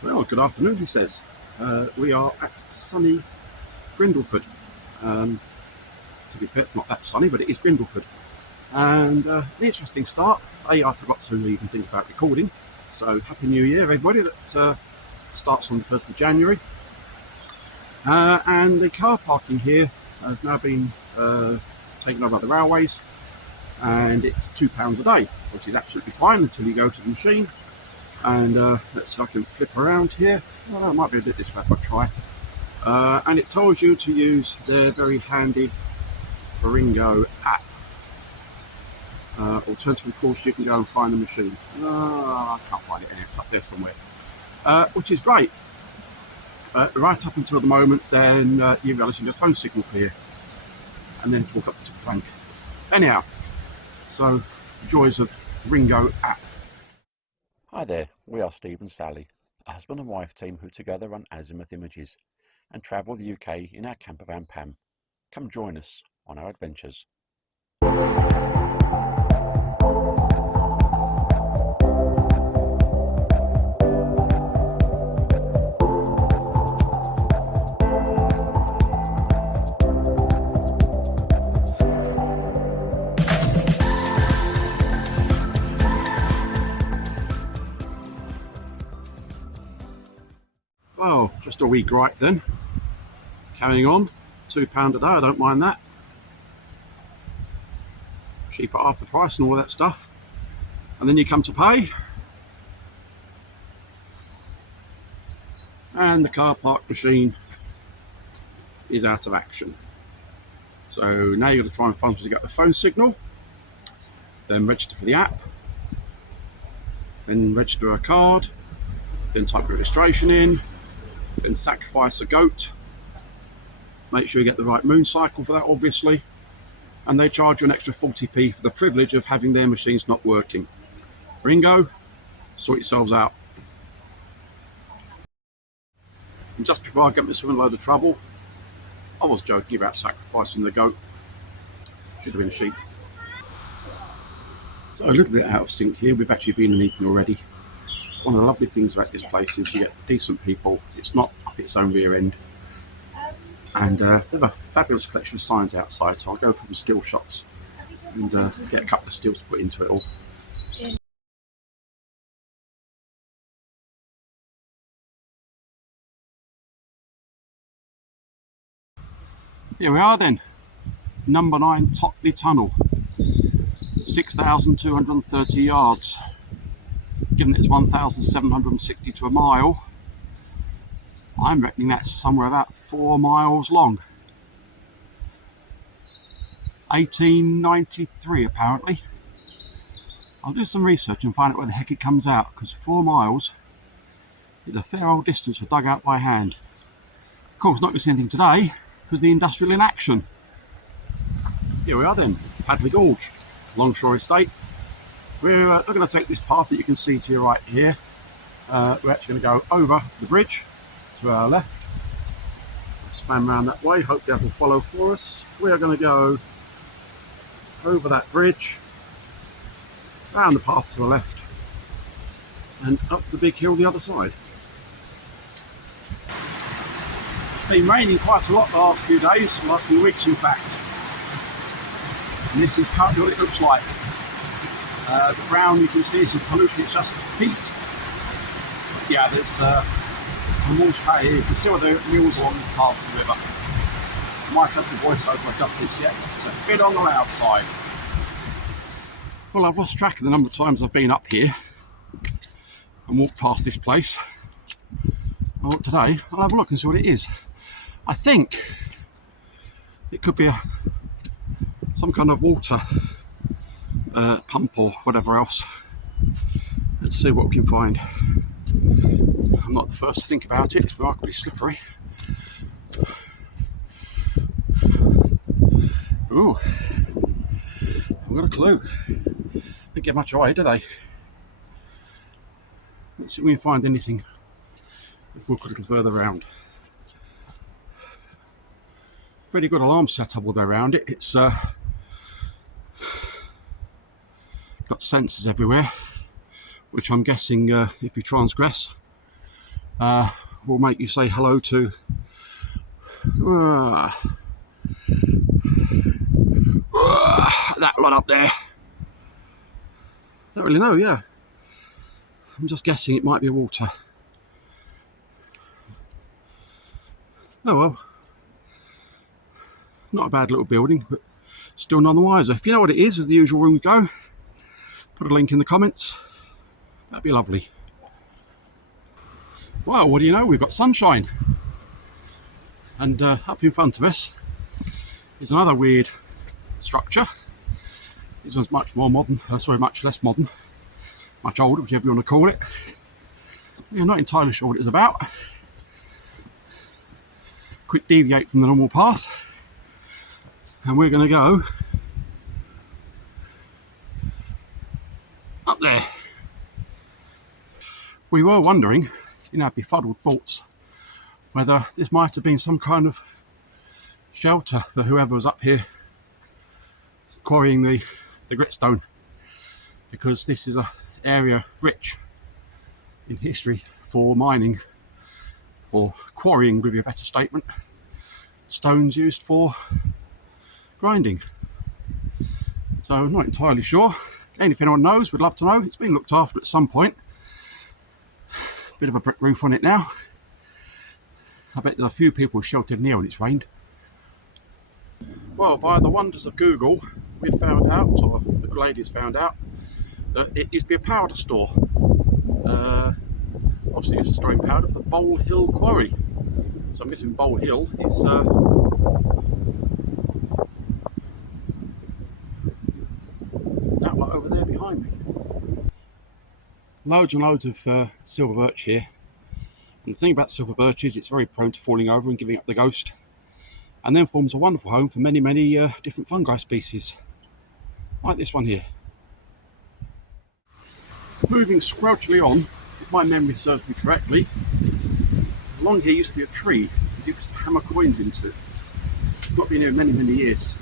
Well, good afternoon, he says. We are at sunny Grindleford. To be fair, it's not that sunny, but it is Grindleford. And an interesting start. I forgot to even think about recording. So, Happy New Year, everybody. That starts on the 1st of January. And the car parking here has now been taken over by the railways. And it's £2 a day, which is absolutely fine until you go to the machine. And let's see if I can flip around here. Well, it might be a bit this way if I try. And it tells you to use their very handy RingGo app. Alternatively, of course, you can go and find the machine. I can't find it here, it's up there somewhere. Which is great. Right up until the moment, then you realise you need a phone signal here. And then talk up to the plank. Anyhow, so joys of RingGo app. Hi there, we are Steve and Sally, a husband and wife team who together run Azimuth Images and travel the UK in our campervan Pam. Come join us on our adventures. Well, just a wee gripe then. Carrying on, £2 a day, I don't mind that. Cheap at half the price and all that stuff. And then you come to pay. And the car park machine is out of action. So now you've got to try and find to get the phone signal, then register for the app, then register a card, then type registration in, then sacrifice a goat. Make sure you get the right moon cycle for that, obviously. And they charge you an extra 40p for the privilege of having their machines not working. RingGo, sort yourselves out. And just before I get myself in a load of trouble, I was joking about sacrificing the goat. Should have been a sheep. So a little bit out of sync here. We've actually been and eaten already. One of the lovely things about this place is you get decent people. It's not up its own rear end. And they have a fabulous collection of signs outside, so I'll go for some still shots and get a couple of stills to put into it all. Here we are then, number 9 Totley Tunnel, 6,230 yards. Given it's 1,760 to a mile, I'm reckoning that's somewhere about 4 miles long. 1893 apparently. I'll do some research and find out where the heck it comes out, because 4 miles is a fair old distance for dug out by hand. Of course, not going to see anything today because the industrial inaction. Here we are then, Padley Gorge, Longshore Estate. We're not going to take this path that you can see to your right here. We're actually going to go over the bridge to our left. Span around that way, hope that will follow for us. We are going to go over that bridge, round the path to the left, and up the big hill the other side. It's been raining quite a lot the last few days, the last few weeks in fact. And this is currently what it looks like. The ground you can see is some pollution, it's just peat. Yeah, there's some water power here. You can see where the mules along this part of the river. I might have to voice over just this yet. It's a bit on the loud side. Well, I've lost track of the number of times I've been up here and walked past this place. Well, today I'll have a look and see what it is. I think it could be some kind of water pump or whatever else. Let's see what we can find. I'm not the first to think about it, it's remarkably slippery. Ooh, I've got a clue. Don't get much away, do they? Let's see if we can find anything if we look a little further around. Pretty good alarm setup all the way around it. It's got sensors everywhere, which I'm guessing if you transgress will make you say hello to that lot up there. Don't really know, yeah. I'm just guessing it might be water. Oh well. Not a bad little building, but still none the wiser. If you know what it is, as the usual RingGo, put a link in the comments. That'd be lovely. Well, what do you know? We've got sunshine. And up in front of us is another weird structure. This one's much more modern, much less modern, much older, whichever you want to call it. We're not entirely sure what it's about. Quick deviate from the normal path, and we're going to go up there. We were wondering, in our befuddled thoughts, whether this might have been some kind of shelter for whoever was up here quarrying the gritstone, because this is an area rich in history for mining, or quarrying would be a better statement. Stones used for grinding. So I'm not entirely sure. Again, if anyone knows, we'd love to know. It's been looked after at some point. Bit of a brick roof on it now. I bet there are a few people sheltered near when it's rained. Well, by the wonders of Google, we've found out, or the ladies found out, that it used to be a powder store. Obviously used to storing powder for Bowl Hill Quarry. So I'm guessing Bowl Hill is that lot over there behind me. Loads and loads of silver birch here. And the thing about silver birch is it's very prone to falling over and giving up the ghost, and then forms a wonderful home for many, many different fungi species, like this one here. Moving squelchily on, if my memory serves me correctly, along here used to be a tree that you used to hammer coins into. It's not been here many, many years.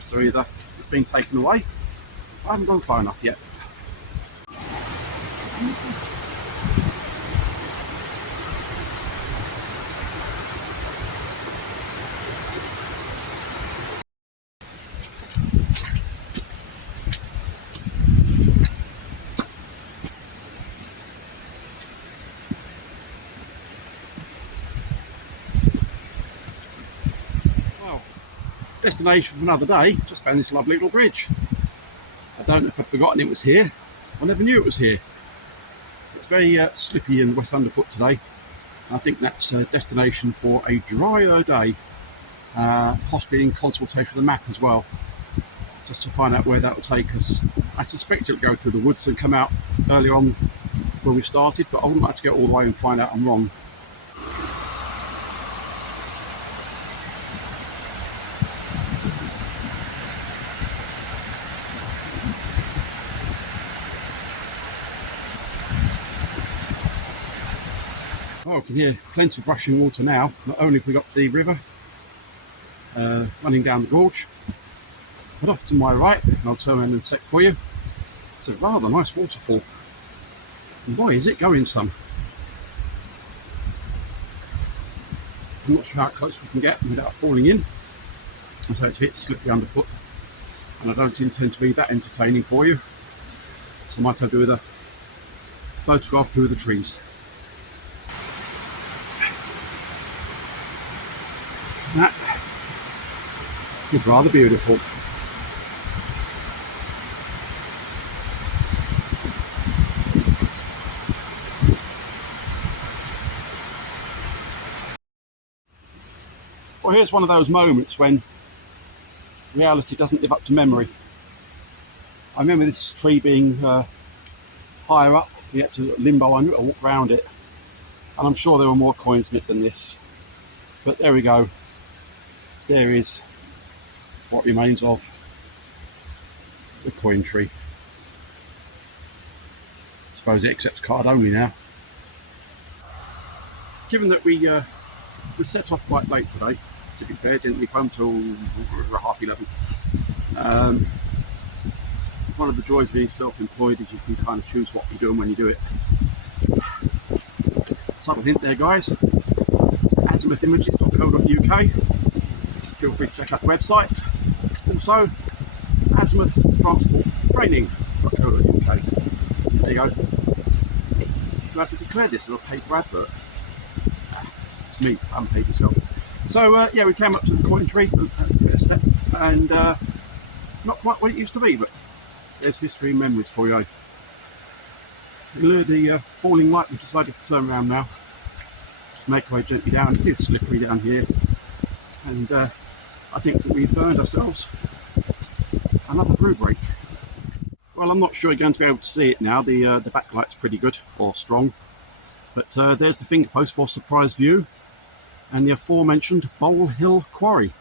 So either it's been taken away, I haven't gone far enough yet. Destination for another day, just found this lovely little bridge. I don't know if I'd forgotten it was here. I never knew it was here. It's very slippy and wet underfoot today. I think that's a destination for a drier day, possibly in consultation with the map as well, just to find out where that will take us. I suspect it'll go through the woods and come out earlier on where we started, but I wouldn't like to go all the way and find out I'm wrong. Oh, I can hear plenty of rushing water now. Not only have we got the river running down the gorge, but off to my right, and I'll turn around in a sec for you, it's a rather nice waterfall. And boy, is it going some. I'm not sure how close we can get without falling in, so it's a bit slippery underfoot, and I don't intend to be that entertaining for you, so I might have to do with a photograph through the trees. That is rather beautiful. Well, here's one of those moments when reality doesn't live up to memory. I remember this tree being higher up. We had to limbo under it or walk around it, and I'm sure there were more coins in it than this. But there we go. There is what remains of the coin tree. I suppose it accepts card only now. Given that we set off quite late today, to be fair, didn't leave home till 11:30. One of the joys of being self-employed is you can kind of choose what you do and when you do it. Subtle hint there, guys. azimuthimages.co.uk. Feel free to check out the website. Also, azimuttransporttraining.co.uk. There you go. You have to declare this as a paper advert. It's me, I haven't paid myself. So yeah, we came up to the coin tree and not quite what it used to be, but there's history and memories for you. In lieu of the falling light, we decided to turn around now. Just make our way gently down. It is slippery down here, and I think we've earned ourselves another brew break. Well, I'm not sure you're going to be able to see it now. The backlight's pretty good, or strong. But there's the finger post for surprise view, and the aforementioned Bowl Hill Quarry.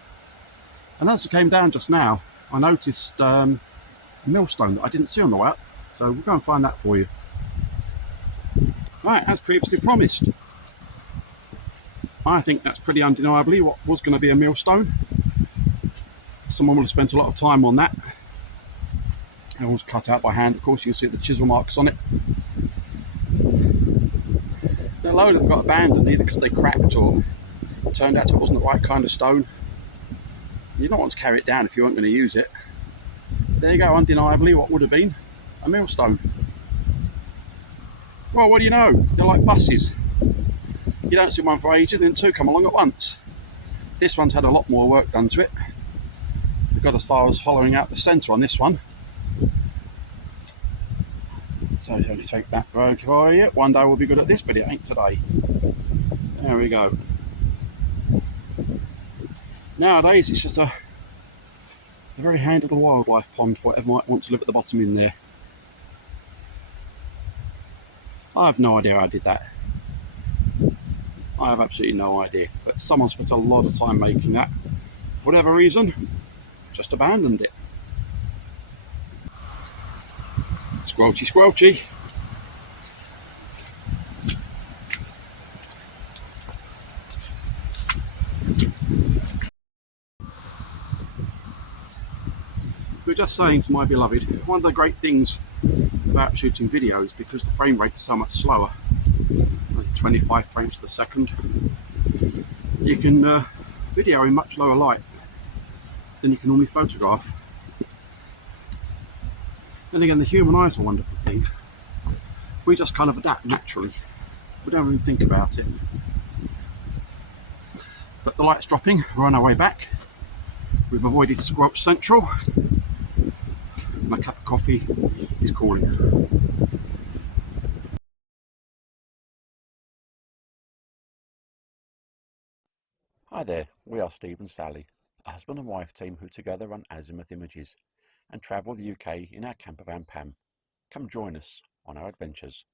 And as I came down just now, I noticed a millstone that I didn't see on the way up, so we'll go and find that for you. Right, as previously promised, I think that's pretty undeniably what was going to be a millstone. Someone would have spent a lot of time on that. It was cut out by hand, of course. You can see the chisel marks on it. They're low that got abandoned either because they cracked or it turned out it wasn't the right kind of stone. You don't want to carry it down if you weren't going to use it. There you go, undeniably what would have been a millstone. Well, what do you know? They're like buses. You don't see one for ages, then two come along at once. This one's had a lot more work done to it. We've got as far as hollowing out the centre on this one. So let me take that road for you. One day we'll be good at this, but it ain't today. There we go. Nowadays it's just a very handy little wildlife pond for whatever might want to live at the bottom in there. I have no idea how I did that. I have absolutely no idea. But someone spent a lot of time making that. For whatever reason, just abandoned it. Squelchy, squelchy. We were just saying to my beloved, one of the great things about shooting videos, because the frame rate's so much slower, 25 frames per second, you can video in much lower light than you can normally photograph. And again, the human eye is a wonderful thing. We just kind of adapt naturally. We don't even think about it. But the light's dropping, we're on our way back. We've avoided Squelch Central. My cup of coffee is calling. Hi there, we are Steve and Sally, a husband and wife team who together run Azimuth Images and travel the UK in our campervan Pam. Come join us on our adventures.